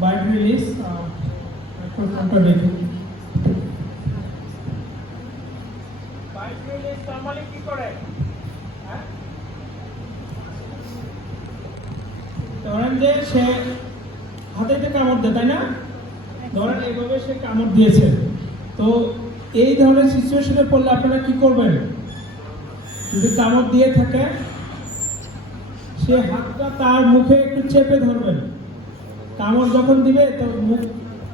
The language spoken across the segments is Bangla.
বাইট রিলিজ প্রথমটা দেখুন। বাইট রিলিজ নরমালি কি করে? হ্যাঁ, ধরেন যে সে হাতে কামড় দেয়, তাই না? ধরেন এইভাবে সে কামড় দিয়েছে, তো এই ধরনের সিচুয়েশনে পড়লে আপনারা কি করবেন? যদি কামড় দিয়ে থাকে, সে হাতটা তার মুখে একটু চেপে ধরবেন। কামড় যখন দিবে তো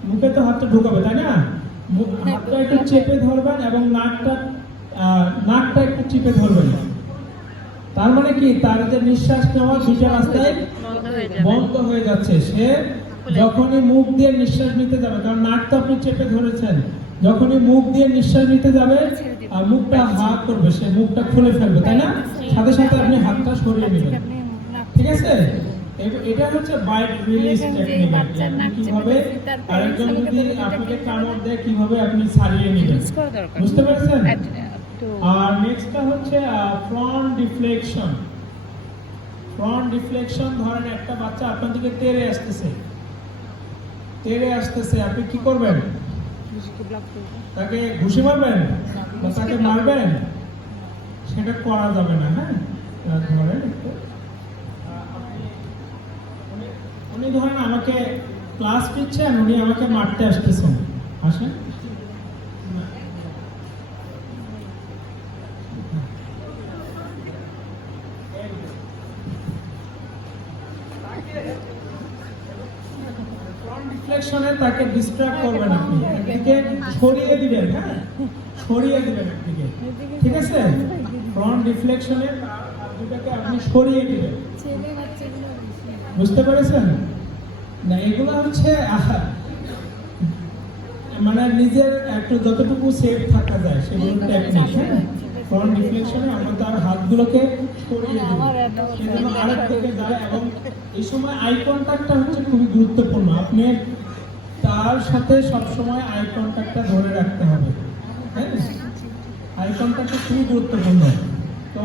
মুখে তো হাতটা ঢোকাবে, তাই না? হাতটা একটু চেপে ধরবেন এবং নাকটা একটু চেপে ধরবেন। তার মানে কি, তার যে নিঃশ্বাস নেওয়া সেটা রাস্তায় বন্ধ হয়ে যাচ্ছে। সে যখনই মুখ দিয়ে নিঃশ্বাস নিতে যাবে, কারণ নাক তো আপনি চেপে ধরেছেন, যখনই মুখ দিয়ে নিঃশ্বাস নিতে যাবে মুখটা হা করবে, সে মুখটা খুলে ফেলবে, তাই না? সাথে সাথে আপনি হাতটা সরিয়ে নেবেন। ঠিক আছে, এটা হচ্ছে বাইট রিলিজ টেকনিক। কিভাবে আরেকজন যদি আপনাকে কামড় দেয় কিভাবে আপনি ছাড়িয়ে নেবেন, বুঝতে পারছেন? আর নেক্সটটা হচ্ছে ফ্রন্ট ডিফ্লেকশন। ফ্রন্ট ডিফ্লেকশন, ধরেন একটা বাচ্চা আপনার দিকে তেড়ে আসতেছে, আপনি কি করবেন? তাকে ঘুষি মারবেন বা তাকে মারবেন? সেটা করা যাবে না। হ্যাঁ, ধরেন উনি ধরেন আমাকে ক্লাস দিচ্ছেন, উনি আমাকে মারতে আসতেছেন, আসেন। ডিফ্লেকশনে তাকে ডিস্ট্রাক্ট করবেন, আপনি একদিকে সরিয়ে দিবেন। হ্যাঁ, সরিয়ে দিবেন একদিকে, ঠিক আছে? ফ্রন্ট ডিফ্লেকশনে দুটাকে আপনি সরিয়ে দিবেন, বুঝতে পেরেছেন? না, এগুলো হচ্ছে মানে নিজের একটু যতটুকু সেফ থাকা যায় সেগুলো টেকনিক। হ্যাঁ, ফ্রন্ট ডিফ্লেকশনে আমরা তার হাতগুলোকে সরিয়ে দিই, সেজন্য আরেক দিকে যায়। এবং এই সময় আই কন্টাক্টটা হচ্ছে খুবই গুরুত্বপূর্ণ। আপনি তার সাথে সবসময় আই কন্টাক্টটা ধরে রাখতে হবে। হ্যাঁ, আই কন্টাক্টটা খুবই গুরুত্বপূর্ণ। তো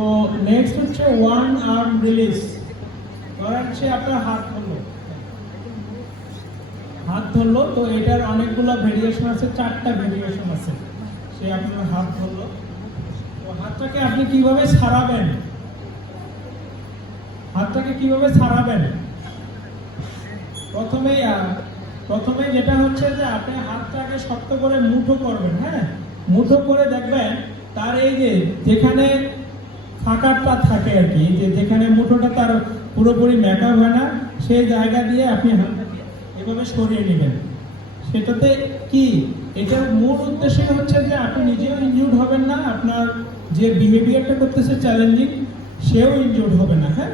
নেক্সট হচ্ছে ওয়ান আর্ম রিলিজ। ধরেন সে আপনার হাত ধরলো, তো এটার অনেকগুলো ভেরিয়েশন আছে, 4টা ভেরিয়েশন আছে। সে আপনার হাত ধরলো, তো হাতটাকে আপনি কিভাবে ছাড়াবেন? প্রথমে যেটা হচ্ছে যে আপনি হাতটাকে শক্ত করে মুঠো করবেন। হ্যাঁ, মুঠো করে দেখবেন তার এই যে যেখানে ফাঁকাটা থাকে আর কি, যেখানে মুঠোটা তার পুরোপুরি মেকআপ হয় না, সেই জায়গা দিয়ে আপনি হাতটা এভাবে সরিয়ে নেবেন। সেটাতে কি, এটার মূল উদ্দেশ্য হচ্ছে যে আপনি নিজেও ইনজুর্ড হবেন না, আপনার যে বিহেভিয়ারটা করতেছে চ্যালেঞ্জিং সেও ইনজুর্ড হবে না। হ্যাঁ,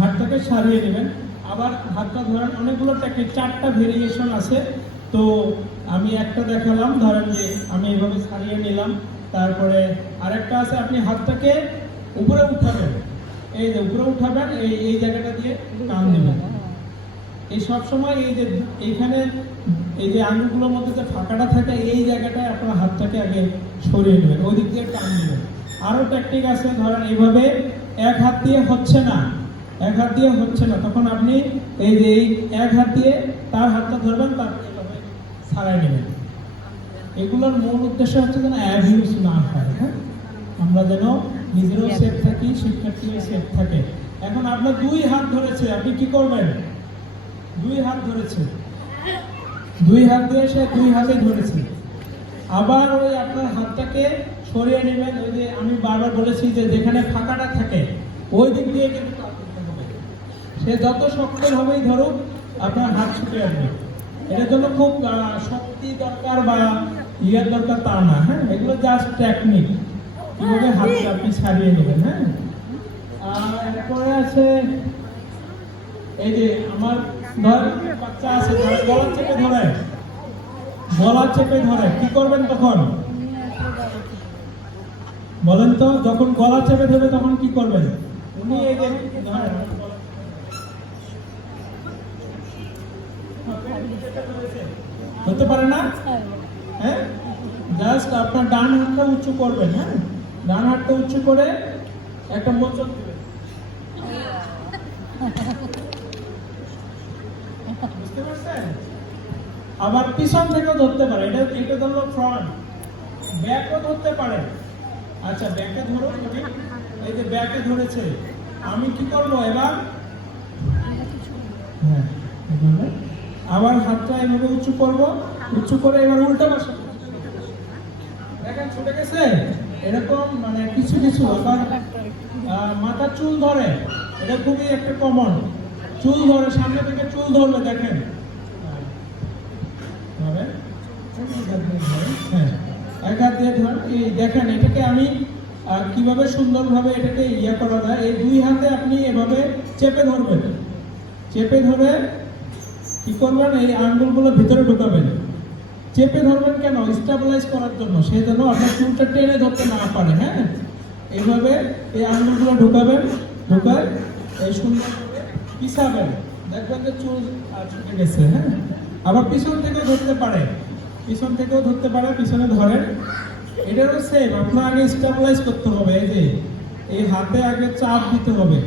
হাতটাকে সারিয়ে নেবেন। আবার হাতটা ধরেন অনেকগুলো টেকনিক, 4টা ভেরিয়েশন আছে। তো আমি একটা দেখালাম, ধরেন যে আমি এভাবে ছাড়িয়ে নিলাম। তারপরে আরেকটা আছে, আপনি হাতটাকে উপরে উঠাবেন, এই যে উপরে উঠাবেন, এই জায়গাটা দিয়ে টান দিবেন। এই সবসময় এই যে এইখানে এই যে আঙুলগুলোর মধ্যে যে ফাঁকাটা থাকে, এই জায়গাটায় আপনার হাতটাকে আগে সরিয়ে নেবেন, ওই দিক দিয়ে টান দিবেন। আরো টেকনিক আছে, ধরেন এইভাবে এক হাত দিয়ে হচ্ছে না, তখন আপনি এই যে এক হাত দিয়ে তার হাতটা ধরবেন, তারপরে এভাবে ছাড়াই নেবেন। এগুলোর মূল উদ্দেশ্য হচ্ছে যেন অ্যাবিউজ না হয়। হ্যাঁ, আমরা যেন নিজেরও সেফ থাকি, শিক্ষার্থীও সেফ থাকে। এখন আপনার 2 হাত ধরেছে, আপনি কি করবেন? 2 হাত ধরেছে, 2 হাত দিয়ে সে 2 হাতে ধরেছে। আবার ওই আপনার হাতটাকে সরিয়ে নেবেন। ওই যে আমি বারবার বলেছি যে যেখানে ফাঁকাটা থাকে ওই দিক দিয়ে কিন্তু সে যত শক্ত হবেই ধরুক, আপনার হাত ছুটে আসবে। এটার জন্য খুব শক্তি দরকার বা ইয়ার দরকার তা না। হ্যাঁ, এগুলো জাস্ট টেকনিক, কিভাবে হাতটা আপনি ছাড়িয়ে নেবেন। হ্যাঁ, আর এরপরে আছে এই যে আমার বাচ্চা আছে, গলা চেপে ধরে, কি করবেন তখন? বলেন তো, যখন গলা চেপে ধরে তখন কি করবেন? উনি এই যে হতে পারে না। হ্যাঁ, জাস্ট আপনার ডান হাতটা উঁচু করবেন। হ্যাঁ, ডান হাতটা উঁচু করে একটা মোচড় দিবেন। বুঝতে পারছেন? আবার পিছন থেকেও ধরতে পারে, এটা ধরলো ফ্রন্ট, ব্যাকও ধরতে পারে। আচ্ছা ব্যাকে ধরো তুমি, এই যে ব্যাকে ধরেছে, আমি কি করবো এবার? হ্যাঁ এভাবে। আবার হাতটা এভাবে উঁচু করব, উঁচু করে এবার উল্টা পাশে দেখেন ছুটে গেছে। এরকম মানে কিছু কিছু আবার মাথার চুল ধরে, এটা খুবই একটা কমন। চুল ধরে, সামনে থেকে চুল ধরলে দেখেন হ্যাঁ এক হাত দিয়ে ধর, এই দেখেন এটাকে আমি কিভাবে সুন্দরভাবে এটাকে ইয়ে করা যায়। এই দুই হাতে আপনি এভাবে চেপে ধরবেন, চেপে ধরে কি করবেন, এই আঙ্গুলগুলো ভিতরে ঢুকাবেন। চেপে ধরবেন কেন? স্টেবিলাইজ করার জন্য, সেই জন্য আপনার চুলটা টেনে ধরতে না পারে। হ্যাঁ এইভাবে এই আঙ্গুলগুলো ঢুকাবেন, ঢুকায় এই সুন্দরভাবে পিছাবেন, দেখবেন যে চুল ছুটে গেছে। হ্যাঁ আবার পিছন থেকেও ধরতে পারে, পিছন থেকেও ধরতে পারে, পিছনে ধরেন। এটারও সেম, আপনার আগে স্টেবিলাইজ করতে হবে। এই যে এই হাতে আগে চাপ দিতে হবে,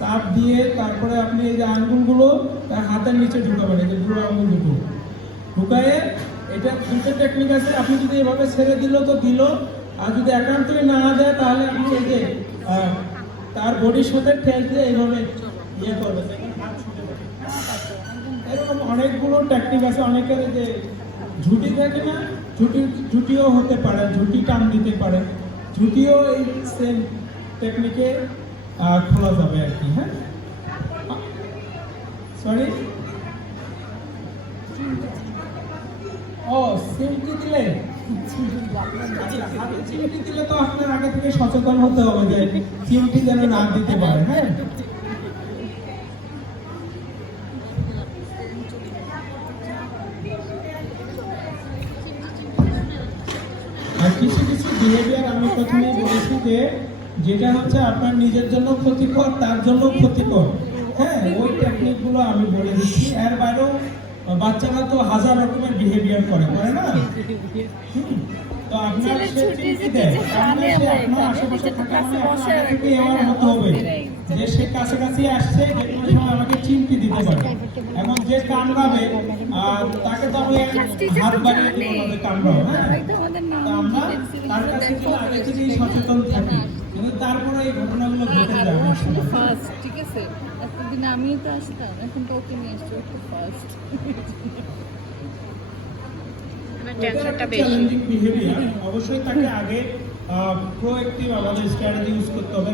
চাপ দিয়ে তারপরে আপনি এই যে আঙ্গুলগুলো তার হাতের নিচে ঢুকাবেন, এই যে বুড়ো আঙ্গুল দুটো ঢুকায়ে। এটা দুটো টেকনিক আছে, আপনি যদি এভাবে ছেড়ে দিল তো দিল, আর যদি একান্তই না দেয় তাহলে আপনি এই যে তার বডির সাথে ঠেল দিয়ে এইভাবে ইয়ে করবেন, দেখেন হাত ছুটে যাবে। এরকম অনেকগুলো টেকনিক আছে। অনেকের যে ঝুঁটি থাকে না, ঝুঁটিও হতে পারে, ঝুঁটি টান দিতে পারে, ঝুঁটিও এই সেম টেকনিকে খোলা যাবে আর কি। হ্যাঁ সরি, ও সিমটি দিলে, চিমটি দিলে তো আপনার আগে থেকে সচেতন হতে হবে যে চিমটি যেন না দিতে পারে। হ্যাঁ আর কিছু কিছু বিহেভিয়ার আমি প্রথমেই বলেছি যে যেটা হচ্ছে আপনার নিজের জন্য ক্ষতিকর, তার জন্য ক্ষতিকর। হ্যাঁ ওই টেকনিক গুলো আমি বলে দিচ্ছি। এর বাইরেও বাচ্চারা তো হাজার রকমের বিহেভিয়ার করে না? তো আপনার সে চিমটি দেয়, আপনার আশেপাশে থাকা মানে আপনার আগে থেকে এমন হতে হবে যে সে কাছাকাছি আসছে, যে কোনো সময় আমাকে চিমটি দিতে পারে। এবং যে কামড়াবে তাকে তো আমি হাত বাড়িয়ে দিব না যে কামড়াও। হ্যাঁ আমরা তার কাছে গেলে আগে থেকেই সচেতন থাকি, কিন্তু তারপরে এই ঘটনাগুলো ঘটে যায়। ফার্স্ট ঠিক আছে, এতদিন আমি তো আসতাম, এখন তো ওকে নিয়ে আসছি, একটু ফার্স্ট অবশ্যই তাকে আগে প্রোঅ্যাক্টিভ আমাদের স্ট্র্যাটেজি ইউজ করতে হবে।